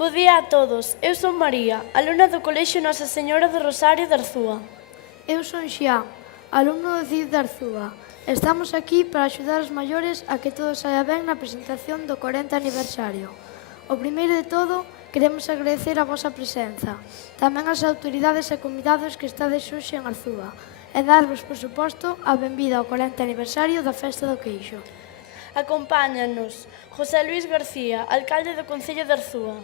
Bo día a todos, eu son María, alumna do Colexio Nosa Señora do Rosario de Arzúa. Eu son Xián, alumno do CID de Arzúa. Estamos aquí para axudar os maiores a que todo saia ben na presentación do 40 aniversario. O primeiro de todo, queremos agradecer a vosa presenza, tamén ás autoridades e convidados que estades hoxe en Arzúa, e darvos, por suposto, a benvida ao 40 aniversario da Festa do Queixo. Acompáñanos José Luis García, alcalde do Concello de Arzúa.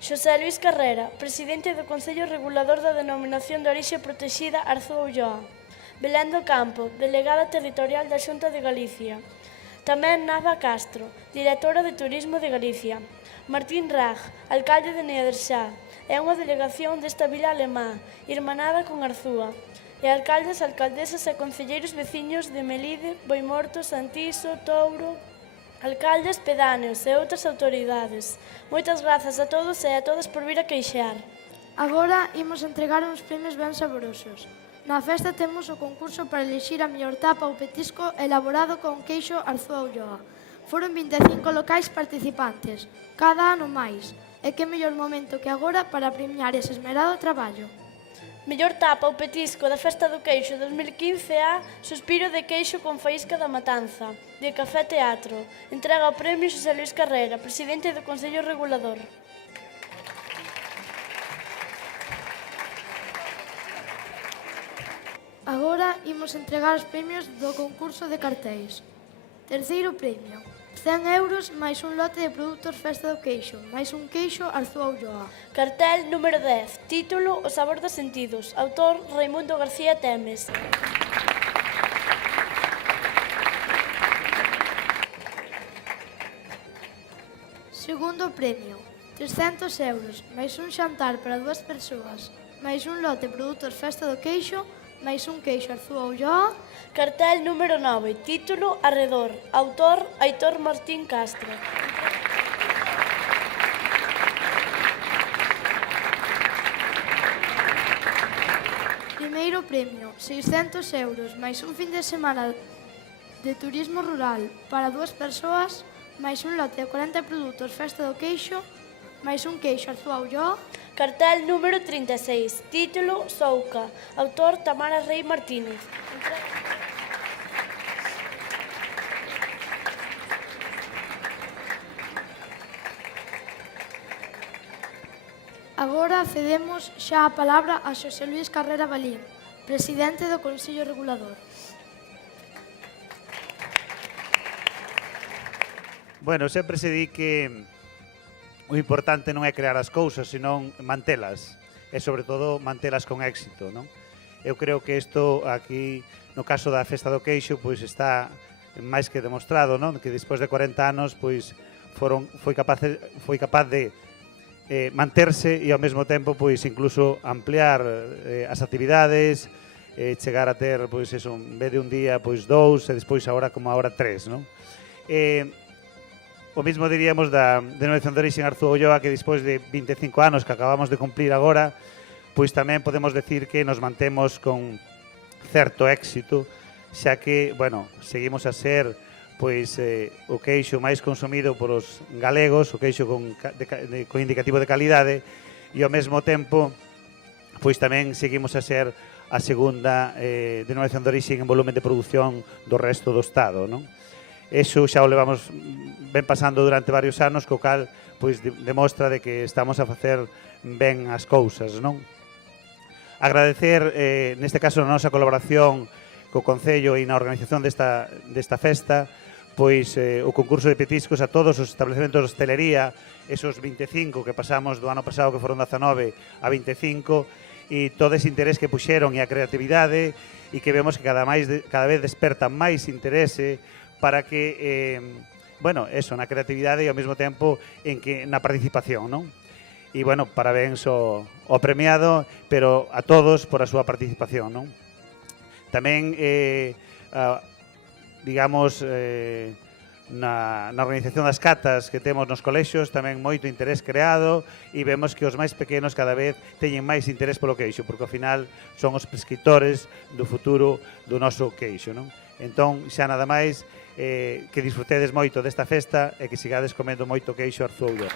Xosé Luis Carrera, presidente do Consello Regulador da Denominación de Orixe Protexida Arzúa-Ulloa. Belén do Campo, delegada territorial da Xunta de Galicia. Tamén Nava Castro, directora de Turismo de Galicia. Martín Raj, alcalde de Niederxá. É unha delegación desta vila alemá, irmanada con Arzúa. E alcaldes, alcaldesas e concelleiros veciños de Melide, Boimorto, Santiso, Touro, alcaldes pedáneos e outras autoridades. Moitas grazas a todos e a todas por vir a queixar. Agora imos entregar uns premios ben saborosos. Na festa temos o concurso para elixir a mellor tapa ou petisco elaborado con queixo Arzúa-Ulloa. Foron 25 locais participantes, cada ano máis. E que mellor momento que agora para premiar ese esmerado traballo. Mellor tapa ou petisco da Festa do Queixo 2015 a Suspiro de Queixo con Faísca da Matanza, de Café Teatro. Entrega o premio Xosé Luis Carrera, presidente do Consello Regulador. Agora imos entregar os premios do concurso de cartéis. Terceiro premio, 100 euros máis un lote de produtos Festa do Queixo, máis un queixo Arzúa-Ulloa. Cartel número 10, título O sabor dos sentidos, autor Raimundo García Temes. Segundo premio, 300 euros, máis un xantar para 2 persoas, máis un lote de produtos Festa do Queixo, máis un queixo Arzúa-Ulloa. Cartel número 9, título Arredor, autor Aitor Martín Castro. Primeiro premio, 600 euros, máis un fin de semana de turismo rural para 2 persoas, máis un lote de 40 produtos Festa do Queixo, máis un queixo Arzúa-Ulloa. Cartel número 36, título Souca, autor Tamara Rei Martínez. Agora cedemos xa a palabra a Xosé Luis Carrera Balín, presidente do Consello Regulador. Bueno, sempre se di que o importante non é crear as cousas, senón mantelas, e sobre todo mantelas con éxito, non? Eu creo que isto aquí, no caso da Festa do Queixo, pois está máis que demostrado, non? Que despois de 40 anos, pois foi capaz de manterse e ao mesmo tempo pois incluso ampliar as actividades, chegar a ter pois eso, en vez de un día pois 2 e despois agora como agora 3, non? O mesmo diríamos da denominación de orixe en Arzúa-Ulloa, que despois de 25 anos que acabamos de cumplir agora, pois tamén podemos decir que nos mantemos con certo éxito, xa que, bueno, seguimos a ser pois o queixo máis consumido por os galegos, o queixo con indicativo de calidade, e ao mesmo tempo pois tamén seguimos a ser a segunda denominación de orixe en volumen de produción do resto do Estado, non? Eso xa o levamos ben pasando durante varios anos, co cal pois demostra de que estamos a facer ben as cousas, non? Agradecer, neste caso, a nosa colaboración co Concello e na organización desta festa, pois o concurso de petiscos a todos os establecementos de hostelería, esos 25 que pasamos do ano pasado, que foron 19 a 25, e todo ese interés que puxeron e a creatividade, e que vemos que cada vez desperta máis interese para que, bueno, eso, na creatividade e ao mesmo tempo na participación, non? E, bueno, parabéns ao premiado, pero a todos por a súa participación, non? Tamén, digamos, na organización das catas que temos nos colexios, tamén moito interés creado, e vemos que os máis pequenos cada vez teñen máis interés polo queixo, porque ao final son os prescriptores do futuro do noso queixo, non? Entón, xa nada máis, que disfrutedes moito desta festa e que sigades comendo moito queixo Arzúa.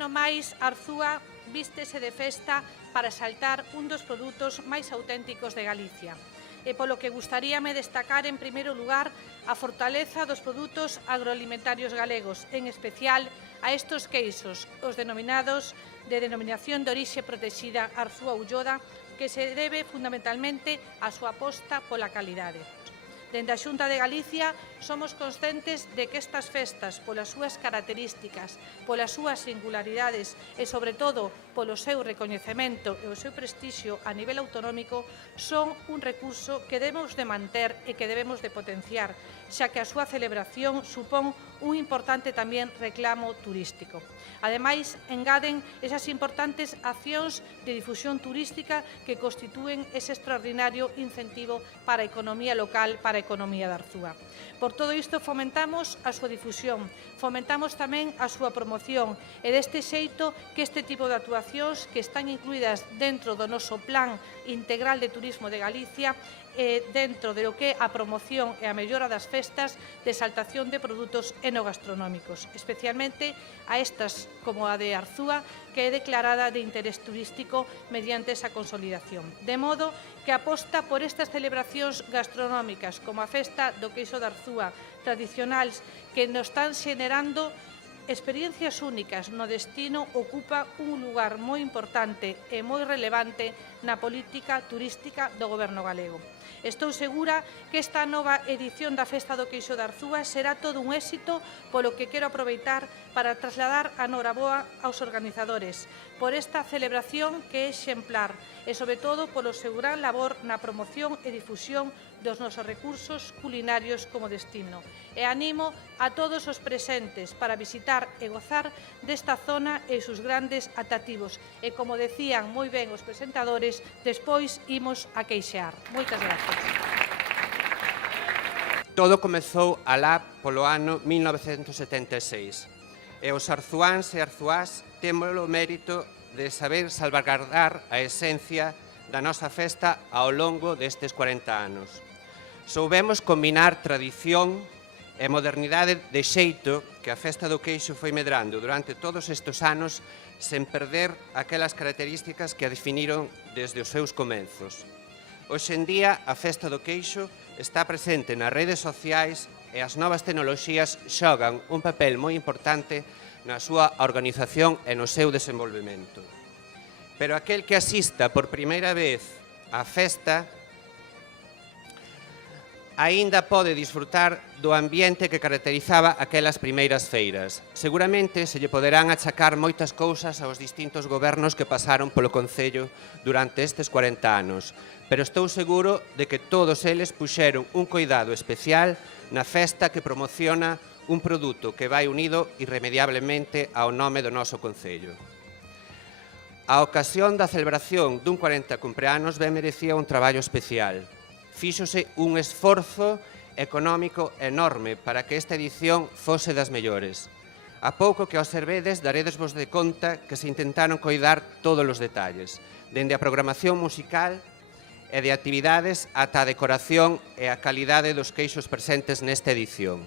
ano máis, Arzúa vístese de festa para exaltar un dos produtos máis auténticos de Galicia. E polo que gustaríame destacar, en primeiro lugar, a fortaleza dos produtos agroalimentarios galegos, en especial a estos queixos, os denominados de denominación de orixe protexida Arzúa Ulloda, que se debe fundamentalmente á súa aposta pola calidade. Dende a Xunta de Galicia somos conscientes de que estas festas, polas súas características, polas súas singularidades e, sobre todo, polo seu recoñecemento e o seu prestixio a nivel autonómico, son un recurso que debemos de manter e que debemos de potenciar, xa que a súa celebración supón un importante tamén reclamo turístico. Ademais, engaden esas importantes accións de difusión turística que constitúen ese extraordinario incentivo para a economía local, para a economía de Arzúa. Por todo isto, fomentamos a súa difusión, fomentamos tamén a súa promoción e deste xeito que este tipo de actuacións que están incluídas dentro do noso Plan Integral de Turismo de Galicia dentro de lo que é a promoción e a mellora das festas de exaltación de produtos enogastronómicos, especialmente a estas como a de Arzúa, que é declarada de interés turístico mediante esa consolidación. De modo que aposta por estas celebracións gastronómicas como a festa do queixo de Arzúa, tradicionais, que nos están xenerando experiencias únicas no destino, ocupa un lugar moi importante e moi relevante na política turística do Goberno galego. Estou segura que esta nova edición da Festa do Queixo de Arzúa será todo un éxito, polo que quero aproveitar para trasladar a noraboa aos organizadores por esta celebración que é exemplar e, sobre todo, polo seu gran labor na promoción e difusión dos nosos recursos culinarios como destino. E animo a todos os presentes para visitar e gozar desta zona e sus grandes atractivos. E, como decían moi ben os presentadores, despois imos a queixear. Moitas gracias. Todo comezou alá polo ano 1976 e os arzuáns e arzuás temos o mérito de saber salvaguardar a esencia da nosa festa ao longo destes 40 anos. Soubemos combinar tradición e modernidade de xeito que a Festa do Queixo foi medrando durante todos estes anos sen perder aquelas características que a definiron desde os seus comenzos. Hoxe en día, a Festa do Queixo está presente nas redes sociais e as novas tecnoloxías xogan un papel moi importante na súa organización e no seu desenvolvemento. Pero aquel que asista por primeira vez á festa aínda pode disfrutar do ambiente que caracterizaba aquelas primeiras feiras. Seguramente se lle poderán achacar moitas cousas aos distintos gobernos que pasaron polo Concello durante estes 40 anos, pero estou seguro de que todos eles puxeron un cuidado especial na festa que promociona un produto que vai unido irremediablemente ao nome do noso Concello. A ocasión da celebración dun 40 cumpleanos ben merecía un traballo especial. Fíxose un esforzo económico enorme para que esta edición fose das mellores. A pouco que observedes, daredesvos de conta que se intentaron coidar todos os detalles, dende a programación musical e de actividades ata a decoración e a calidade dos queixos presentes nesta edición.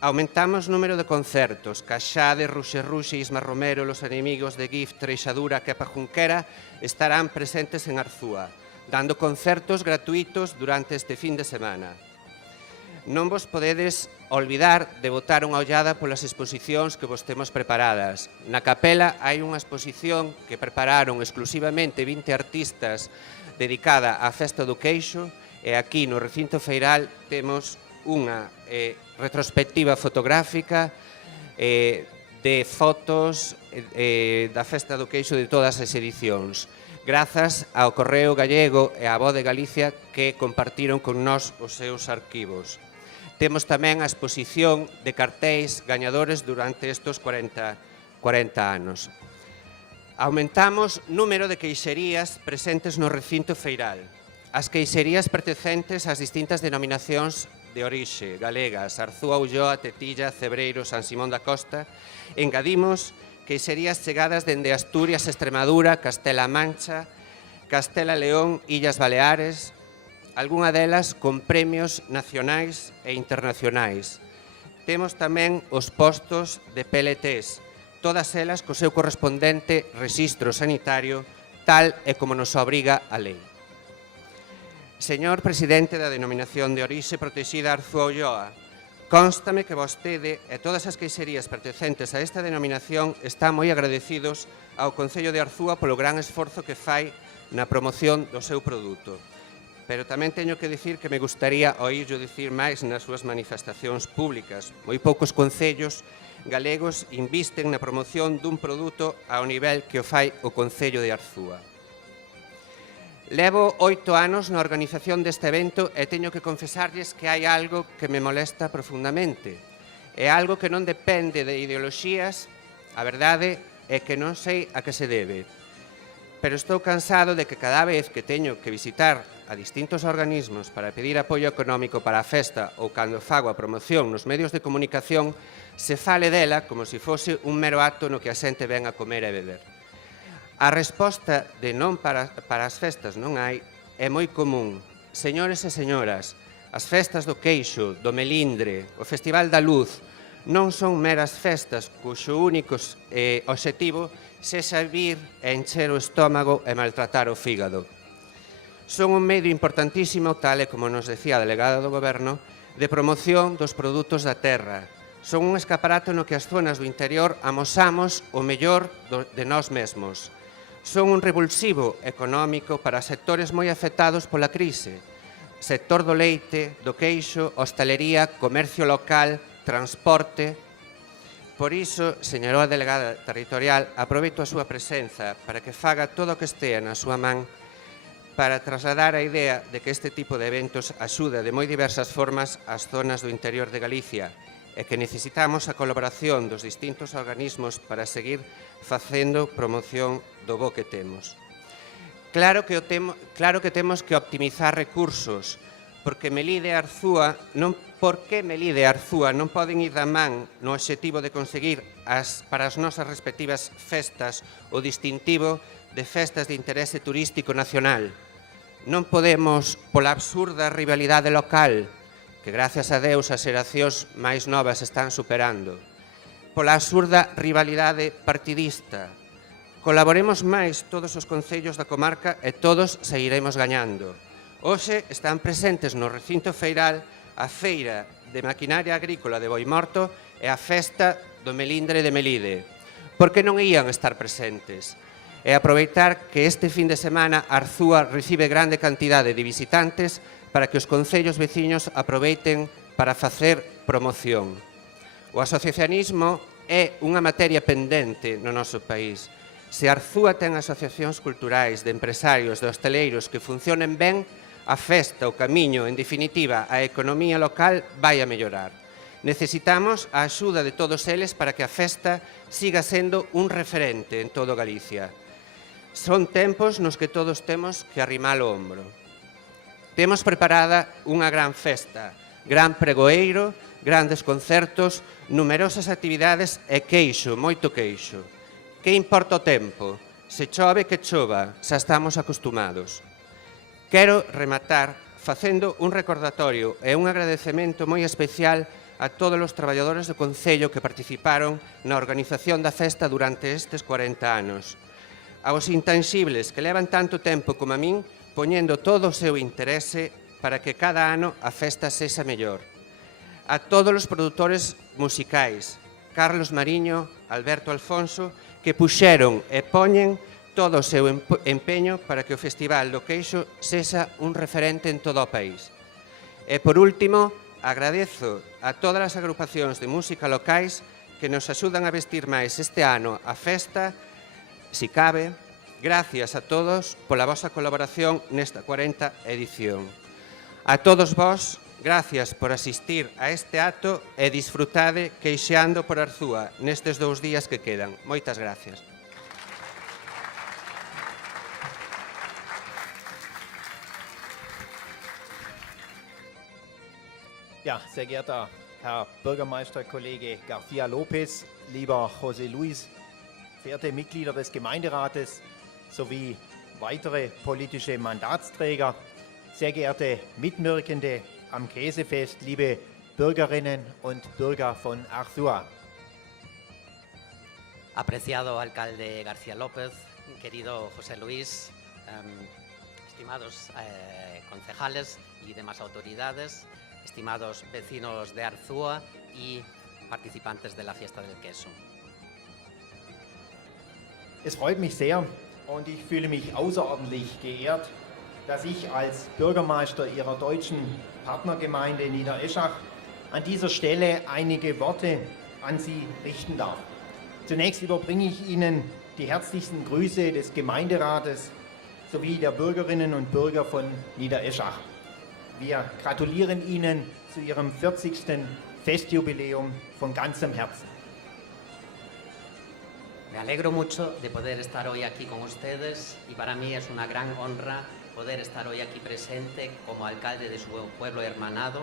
Aumentamos número de concertos. Caxade, Ruxe Ruxe, Isma Romero, Los Enemigos de Gif, Treixadura, Kepa Junquera estarán presentes en Arzúa, dando concertos gratuitos durante este fin de semana. Non vos podedes olvidar de botar unha ollada polas exposicións que vos temos preparadas. Na capela hai unha exposición que prepararon exclusivamente 20 artistas dedicada á Festa do Queixo e aquí no recinto feiral temos unha retrospectiva fotográfica de fotos da Festa do Queixo de todas as edicións, grazas ao Correo Gallego e á Voz de Galicia que compartiron con nós os seus arquivos. Temos tamén a exposición de cartéis gañadores durante estes 40 anos. Aumentamos número de queixerías presentes no recinto feiral. As queixerías pertencentes ás distintas denominacións de orixe galegas, Arzúa, Ulloa, Tetilla, Cebreiro, San Simón da Costa, engadimos queixerías chegadas dende Asturias, Extremadura, Castela-A Mancha, Castela-León, Illas Baleares, algunha delas con premios nacionais e internacionais. Temos tamén os postos de PLTs, todas elas co seu correspondente rexistro sanitario, tal e como nos obriga a lei. Señor presidente da Denominación de Orixe Protexida Arzúa Ulloa, constame que vostede e todas as queixerías pertencentes a esta denominación están moi agradecidos ao Concello de Arzúa polo gran esforzo que fai na promoción do seu produto. Pero tamén teño que dicir que me gustaría oírlo dicir máis nas súas manifestacións públicas. Moi poucos concellos galegos invisten na promoción dun produto ao nivel que o fai o Concello de Arzúa. Levo 8 anos na organización deste evento e teño que confesarlles que hai algo que me molesta profundamente. É algo que non depende de ideoloxías, a verdade é que non sei a que se debe. Pero estou cansado de que cada vez que teño que visitar a distintos organismos para pedir apoio económico para a festa ou cando fago a promoción nos medios de comunicación, se fale dela como se fose un mero acto no que a xente ven a comer e beber. A resposta de non para as festas non hai é moi común. Señores e señoras, as festas do queixo, do melindre, o Festival da Luz non son meras festas cuxo único obxectivo sexa vir e encher o estómago e maltratar o fígado. Son un medio importantísimo, tal e como nos decía a delegada do Goberno, de promoción dos produtos da terra. Son un escaparato no que as zonas do interior amosamos o mellor de nós mesmos. Son un revulsivo económico para sectores moi afectados pola crise. Sector do leite, do queixo, hostalería, comercio local, transporte. Por iso, señora delegada territorial, aproveito a súa presenza para que faga todo o que estea na súa man para trasladar a idea de que este tipo de eventos axuda de moi diversas formas ás zonas do interior de Galicia e que necesitamos a colaboración dos distintos organismos para seguir facendo promoción do bo que temos. Claro que temos que optimizar recursos, porque Melide e Arzúa non poden ir da man no obxectivo de conseguir para as nosas respectivas festas o distintivo de festas de interese turístico nacional. Non podemos, pola absurda rivalidade local, que gracias a Deus as xeracións máis novas están superando, pola absurda rivalidade partidista. Colaboremos máis todos os concellos da comarca e todos seguiremos gañando. Hoxe están presentes no recinto feiral a Feira de Maquinaria Agrícola de Boimorto e a Festa do Melindre de Melide. Por que non ían estar presentes? E aproveitar que este fin de semana Arzúa recibe grande cantidade de visitantes para que os concellos veciños aproveiten para facer promoción. O asociacionismo é unha materia pendente no noso país. Se Arzúa ten asociacións culturais, de empresarios, de hosteleiros que funcionen ben, a festa, o camiño, en definitiva, a economía local vai a mellorar. Necesitamos a axuda de todos eles para que a festa siga sendo un referente en todo Galicia. Son tempos nos que todos temos que arrimar o ombro. Temos preparada unha gran festa, gran pregoeiro, grandes concertos, numerosas actividades e queixo, moito queixo. Que importa o tempo? Se chove, que chova, xa estamos acostumados. Quero rematar facendo un recordatorio e un agradecemento moi especial a todos os traballadores do Concello que participaron na organización da festa durante estes 40 anos. Aos intanxibles que levan tanto tempo como a min, poñendo todo o seu interese para que cada ano a festa sexa mellor. A todos os produtores musicais, Carlos Mariño, Alberto Alfonso, que puxeron e poñen todo o seu empeño para que o Festival do Queixo sexa un referente en todo o país. E, por último, agradezo a todas as agrupacións de música locais que nos axudan a vestir máis este ano a festa, si cabe. Gracias a todos pola vosa colaboración nesta 40 edición. A todos vós, gracias por asistir a este acto e disfrutade queixeando por Arzúa nestes 2 días que quedan. Moitas gracias. Ja, sehr geehrter Herr Bürgermeisterkollege García López, lieber José Luis, verehrte Mitglieder des Gemeinderates sowie weitere politische Mandatsträger, sehr geehrte Mitwirkende am Käsefest, liebe Bürgerinnen und Bürger von Arzúa. Apreciado alcalde García López, querido José Luis, estimados concejales y demás autoridades, estimados vecinos de Arzúa y participantes de la Fiesta del Queso. Es freut mich sehr und ich fühle mich außerordentlich geehrt, dass ich als Bürgermeister Ihrer deutschen Partnergemeinde Niedereschach an dieser Stelle einige Worte an Sie richten darf. Zunächst überbringe ich Ihnen die herzlichsten Grüße des Gemeinderates sowie der Bürgerinnen und Bürger von Niedereschach. Wir gratulieren Ihnen zu Ihrem 40. Festjubiläum von ganzem Herzen. Me alegro mucho de poder estar hoy aquí con ustedes y para mí es una gran honra poder estar hoy aquí presente como alcalde de su pueblo hermanado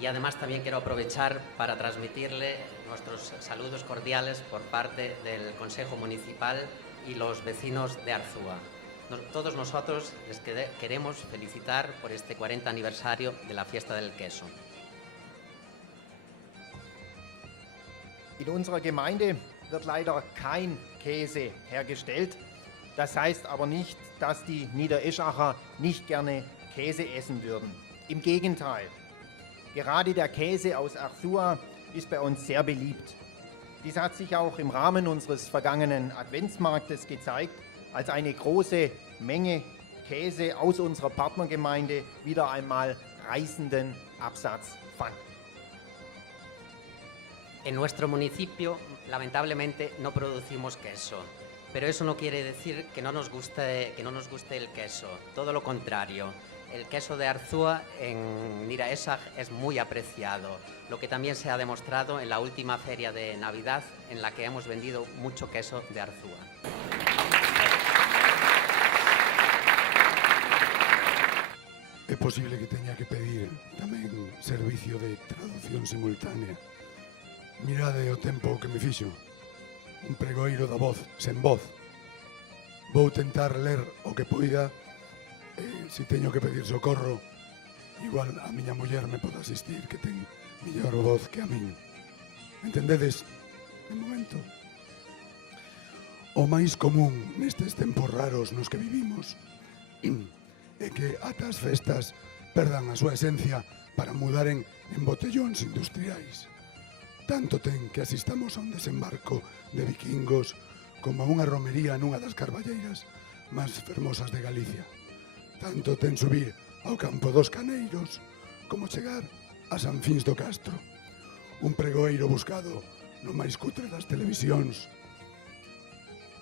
y además también quiero aprovechar para transmitirle nuestros saludos cordiales por parte del Consejo Municipal y los vecinos de Arzúa. Todos nosotros les queremos felicitar por este 40 aniversario de la Fiesta del Queso. In unserer Gemeinde wird leider kein Käse hergestellt. Das heißt aber nicht, dass die Niedereschacher nicht gerne Käse essen würden. Im Gegenteil. Gerade der Käse aus Arzúa ist bei uns sehr beliebt. Dies hat sich auch im Rahmen unseres vergangenen Adventsmarktes gezeigt, als eine große Menge Käse aus unserer Partnergemeinde wieder einmal reißenden Absatz fand. En nuestro municipio, lamentablemente, no producimos queso, pero eso no quiere decir que no nos guste el queso, todo lo contrario. El queso de Arzúa en Niedereschach es muy apreciado, lo que también se ha demostrado en la última feria de Navidad, en la que hemos vendido mucho queso de Arzúa. É posible que teña que pedir tamén servicio de traducción simultánea. Mirade o tempo que me fixo. Un pregoeiro da voz, sen voz. Vou tentar ler o que poida. Se teño que pedir socorro, igual a miña muller me pode asistir, que ten mellor voz que a min. Entendedes? De momento. O máis común nestes tempos raros nos que vivimos é que ata as festas perdan a súa esencia para mudaren en botellóns industriais. Tanto ten que asistamos a un desembarco de vikingos como a unha romería nunha das carballeiras máis fermosas de Galicia. Tanto ten subir ao campo dos Caneiros como chegar a San Fins do Castro. Un pregoeiro buscado no máis cutre das televisións.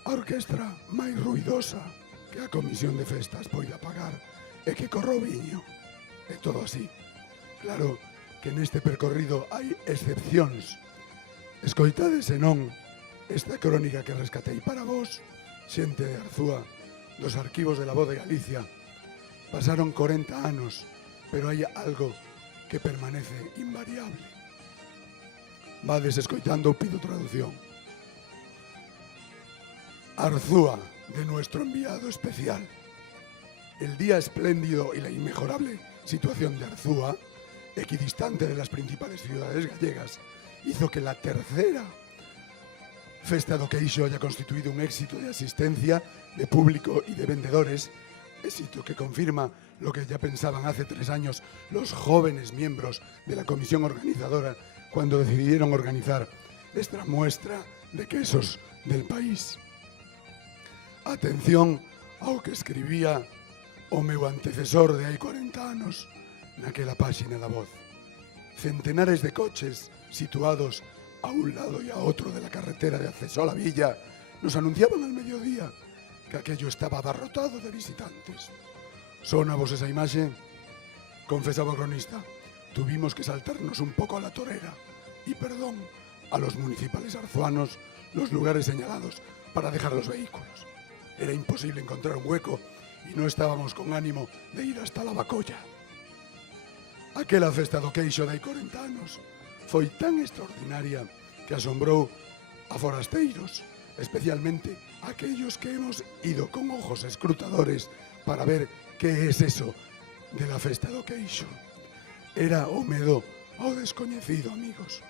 A orquestra máis ruidosa que a comisión de festas poida pagar e que corro viño. É todo así. Claro que neste percorrido hai excepcións. Escoitades senón esta crónica que rescatei para vos, xente de Arzúa, dos arquivos de la Voz de Galicia. Pasaron 40 anos, pero hai algo que permanece invariable. Vades escoitando, pido traducción. Arzúa, de nuestro enviado especial. El día espléndido y la inmejorable situación de Arzúa, equidistante de las principales ciudades gallegas, hizo que la tercera Festa do Queixo haya constituido un éxito de asistencia, de público y de vendedores, éxito que confirma lo que ya pensaban hace 3 años los jóvenes miembros de la comisión organizadora cuando decidieron organizar esta muestra de quesos del país. Atención ao que escribía o meu antecesor de hai 40 anos naquela páxina da Voz. Centenares de coches situados a un lado y a otro de la carretera de acceso a la villa nos anunciaban al mediodía que aquello estaba abarrotado de visitantes. ¿Sona vos esa imaxe? Confesaba o cronista, tuvimos que saltarnos un poco a la torera y perdón a los municipales arzuanos los lugares señalados para dejar los vehículos. Era imposible encontrar un hueco y no estábamos con ánimo de ir hasta la Bacolla. Aquela festa do Queixo de hai 40 anos foi tan extraordinaria que asombrou a forasteiros, especialmente aquellos que hemos ido con ojos escrutadores para ver que es eso de la festa do Queixo. Era o medo ao descoñecido, amigos.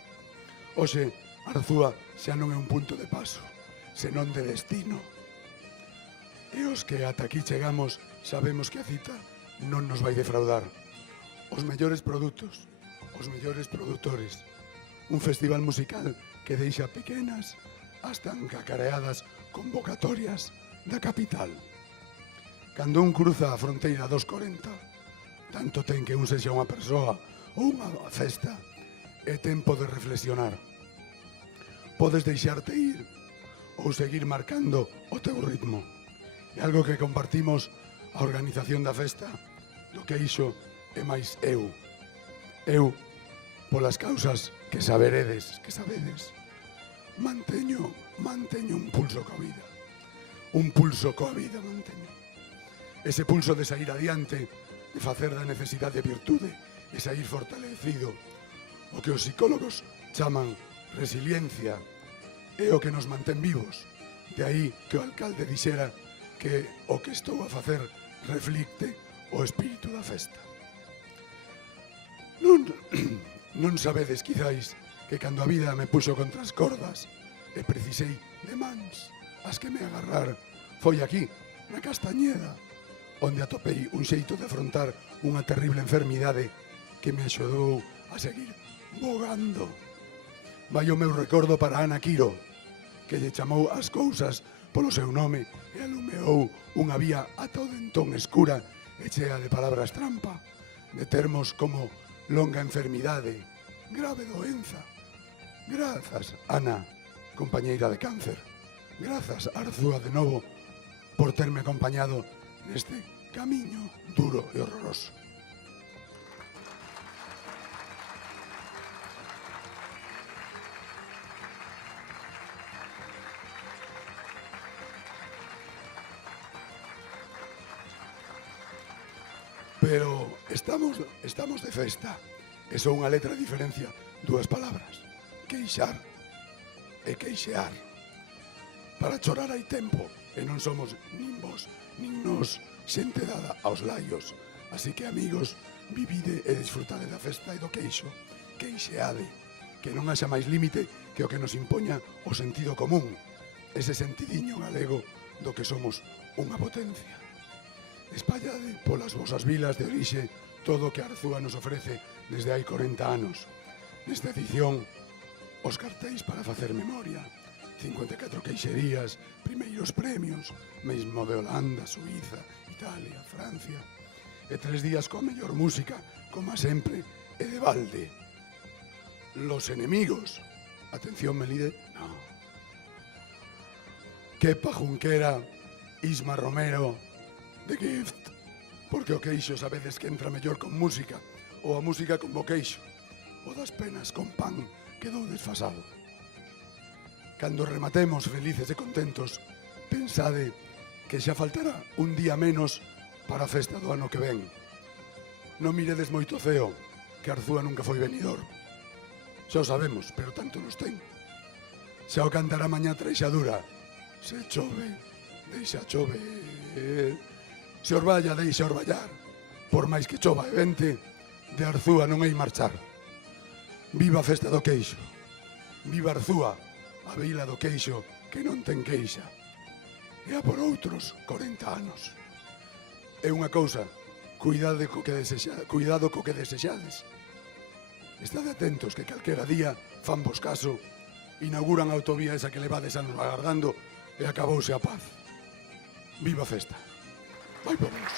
Hoxe, Arzúa xa non é un punto de paso, senón de destino. E os que ata aquí chegamos sabemos que a cita non nos vai defraudar. Os mellores produtos, os mellores produtores. Un festival musical que deixa pequenas hasta encacareadas convocatorias da capital. Cando un cruza a fronteira dos 40, tanto ten que un sexa unha persoa ou unha festa, é tempo de reflexionar. Podes deixarte ir ou seguir marcando o teu ritmo. É algo que compartimos a organización da festa, do que iso é máis eu. Eu, polas causas que saberedes, que sabedes, manteño un pulso coa vida. Un pulso coa vida manteño. Ese pulso de sair adiante, de facer da necesidade virtude e sair fortalecido. O que os psicólogos chaman resiliencia é o que nos mantén vivos. De aí que o alcalde dixera que o que estou a facer reflicte o espírito da festa. Non sabedes, quizáis, que cando a vida me puxo contra as cordas e precisei de mans as que me agarrar, foi aquí, na Castañeda, onde atopei un xeito de afrontar unha terrible enfermidade que me axudou a seguir vogando. Vai o meu recordo para Ana Quiro, que lle chamou as cousas polo seu nome e alumeou unha vía ata o dentón escura e chea de palabras trampa, de termos como longa enfermidade, grave doenza. Grazas, Ana, compañeira de cáncer. Grazas, Arzúa, de novo, por terme acompañado neste camiño duro e horroroso. Pero estamos de festa. E só unha letra diferencia dúas palabras. Queixar e queixear. Para chorar hai tempo e non somos nin vos nin nos xente dada aos laios. Así que, amigos, vivide e disfrutade da festa e do queixo. Queixeade, que non haxa máis límite que o que nos impoña o sentido común. Ese sentidiño galego do que somos unha potencia. Espallade polas vosas vilas de orixe todo o que Arzúa nos ofrece desde hai 40 anos. Nesta edición, os cartéis para facer memoria, 54 queixerías, primeiros premios, mesmo de Holanda, Suíza, Italia, Francia, e 3 días coa mellor música, como sempre, e de balde. Los enemigos, atención Melide, no. Kepa Junquera, Isma Romero, The Gift, porque o queixo sabedes que entra mellor con música, ou a música con bo queixo, o das penas con pan quedou desfasado. Cando rematemos felices e contentos, pensade que xa faltará un día menos para a festa do ano que ven. Non miredes moito ceo, que Arzúa nunca foi venidor. Xa o sabemos, pero tanto nos ten. Xa o cantará mañá treixadura. Se chove, deixa chover. Se orballa, deixa orballar. Por máis que chova e vente, de Arzúa non hai marchar. Viva a festa do queixo. Viva Arzúa, a vila do queixo que non ten queixa. E a por outros 40 anos. É unha cousa, cuidado co que desexades. Estade atentos que calquera día fan vos caso, inauguran a autovía esa que levades anos agardando e acabouse a paz. Viva a festa. Vai por vos.